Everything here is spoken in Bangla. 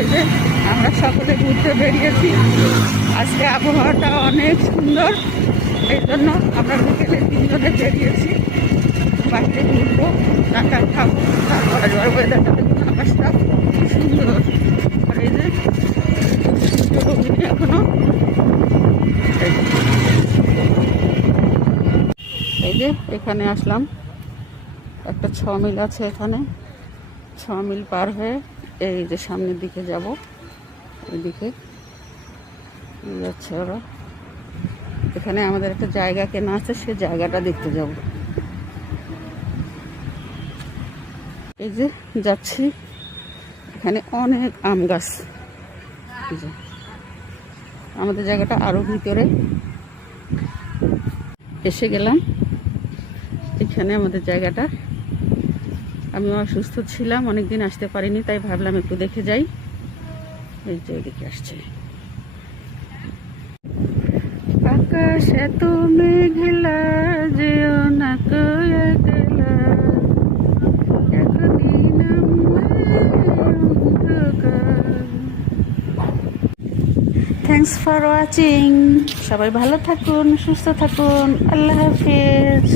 এই যে আমরা সকলে ঘুরতে বেরিয়েছি। আজকে আবহাওয়াটা অনেক সুন্দর, এই জন্য আমরা বিকেলে 3 জনে বেরিয়েছি বাইরে ঘুরবো, টাকা খাবো, তারপর আসবার। ওয়েদারটা দেখুন, আকাশটা খুব সুন্দর। আর এই যে এখনো এই যে এখানে আসলাম, একটা 6 মিল আছে এখানে। 6 মিল পার হয়ে এই যে সামনের দিকে যাব, ওইদিকে যাচ্ছে ওরা। এখানে আমাদের একটা জায়গা কেনা আছে, সে জায়গাটা দেখতে যাব। এই যে যাচ্ছি, এখানে অনেক আম গাছ। আমাদের জায়গাটা আরো ভিতরে। এসে গেলাম এখানে আমাদের জায়গাটা। আমি অসুস্থ ছিলাম, অনেকদিন আসতে পারিনি, তাই ভাবলাম একটু দেখে যাই। এই যে এদিকে আসছে। আকাশ এত মেঘলা, যেও না একলা, এখনই নামবে অন্ধকার। Thanks for watching. সবাই ভালো থাকুন, সুস্থ থাকুন। আল্লাহ হাফিজ।